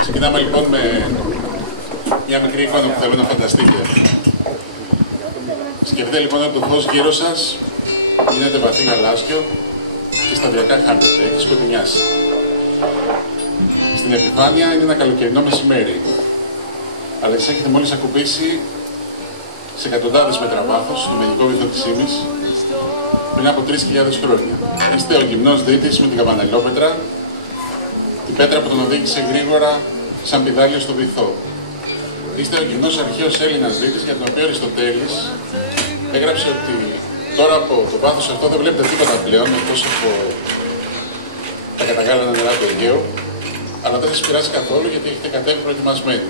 Ξεκινάμε λοιπόν με μια μικρή εικόνα που θέλω να φανταστείτε. Σκεφτείτε λοιπόν ότι το φως γύρω σας γίνεται βαθύ γαλάζιο και σταδιακά χάνεται, έχει σκοτεινιάσει. Στην επιφάνεια είναι ένα καλοκαιρινό μεσημέρι, αλλά εσείς έχετε μόλις ακουμπήσει σε εκατοντάδες μέτρα βάθος στο μαγικό βυθό της Ήμης πριν από 3.000 χρόνια. Είστε ο γυμνός δίτης με την καμπανελόπετρα, την πέτρα που τον οδήγησε γρήγορα σαν πηδάλιο στο βυθό. Είστε ο γυμνός αρχαίος Έλληνας δίτης για τον οποίο ο Αριστοτέλης έγραψε ότι τώρα από το βάθος αυτό δεν βλέπετε τίποτα πλέον εκτός από τα καταγάλανα νερά του Αιγαίου, αλλά δεν σας πειράζει καθόλου γιατί έχετε κατέβει προετοιμασμένοι.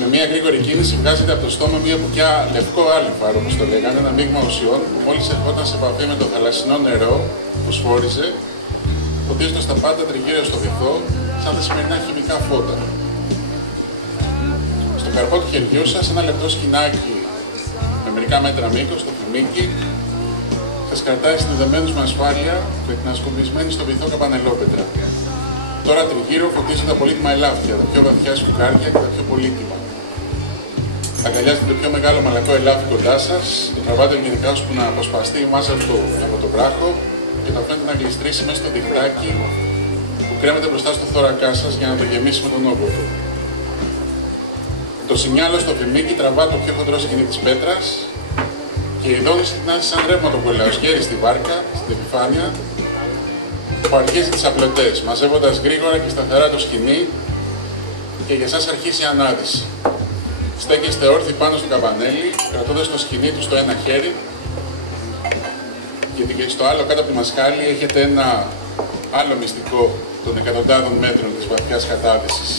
Με μια γρήγορη κίνηση βγάζετε από το στόμα μια μπουκιά λευκό άλυφαρο, όπως το λέγανε, ένα μείγμα ουσιών που μόλις ερχόταν σε επαφή με το θαλασσινό νερό που σφόριζε, ποτίζοντας τα πάντα τριγύρω στο βυθό σαν τα σημερινά χημικά φώτα. Στο καρπό του χεριού σας ένα λεπτό σκηνάκι με μερικά μέτρα μήκος, το φημίκι, σας κρατάει συνδεδεμένους με ασφάλεια με την ασκομπισμένη στο βυθό καμπανελόπετρα. Τώρα τριγύρω φωτίζουν τα πολύτιμα ελάφια, τα πιο βαθιά σφουγγάρια και τα πιο πολύτιμα. Αγκαλιάζετε το πιο μεγάλο μαλακό ελάφι κοντά σας, το τραβάτε γενικά ώσπου να αποσπαστεί η μάζα του από τον βράχο και το αφήνετε να γλιστρήσει μέσα στο διχτάκι που κρέμεται μπροστά στο θώρακά σας για να το γεμίσει με τον όγκο του. Το σινιάλο στο φημίκι τραβά το πιο χοντρό σκηνή της πέτρας και η δόνηση τεινάζει σαν ρεύμα το κολαοσκέρι στη βάρκα, στην επιφάνεια, που αρχίζει τις απλωτές, μαζεύοντας γρήγορα και σταθερά το σκηνή και για εσάς αρχίσει η ανάδυση. Στέκεστε όρθιοι πάνω στο καμπανέλι, κρατώντας το σκηνή του στο ένα χέρι, γιατί και στο άλλο κάτω από τη μασχάλη έχετε ένα άλλο μυστικό των εκατοντάδων μέτρων της βαθιάς κατάδυσης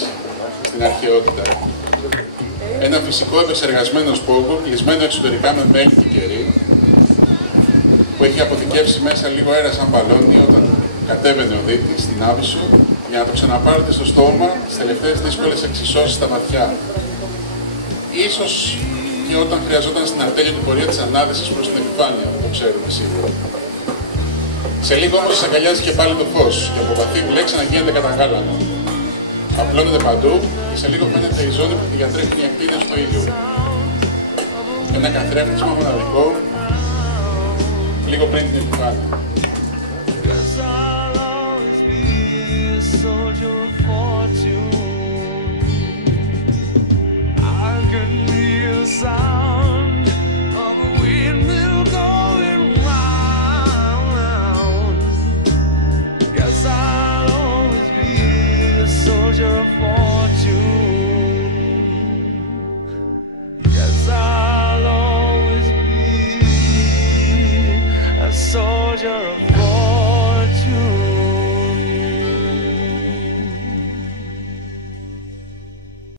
στην αρχαιότητα. Ένα φυσικό επεξεργασμένο σπόγκο, κλεισμένο εξωτερικά με μέλι και κερί, που έχει αποθηκεύσει μέσα λίγο αέρα σαν μπαλόνι όταν κατέβαινε ο δίτης στην Άβυσσο, για να το ξαναπάρετε στο στόμα στις τελευταίες δύσκολες εξισώσεις στα βαθιά. Ίσως και όταν χρειαζόταν στην αρτέλεια του πορεία της ανάδυσης προς την επιφάνεια, δεν το ξέρουμε σίγουρα. Σε λίγο όμως σας αγκαλιάζει και πάλι το φως και από βαθύ μπλε ξαναγίνεται καταγάλανο. Απλώνεται παντού και σε λίγο φαίνεται η ζώνη που τη διατρέχουν οι ακτίνες του ήλιου. Ένα καθρέφτισμα μοναδικό λίγο πριν την επιφάνεια. Soldier of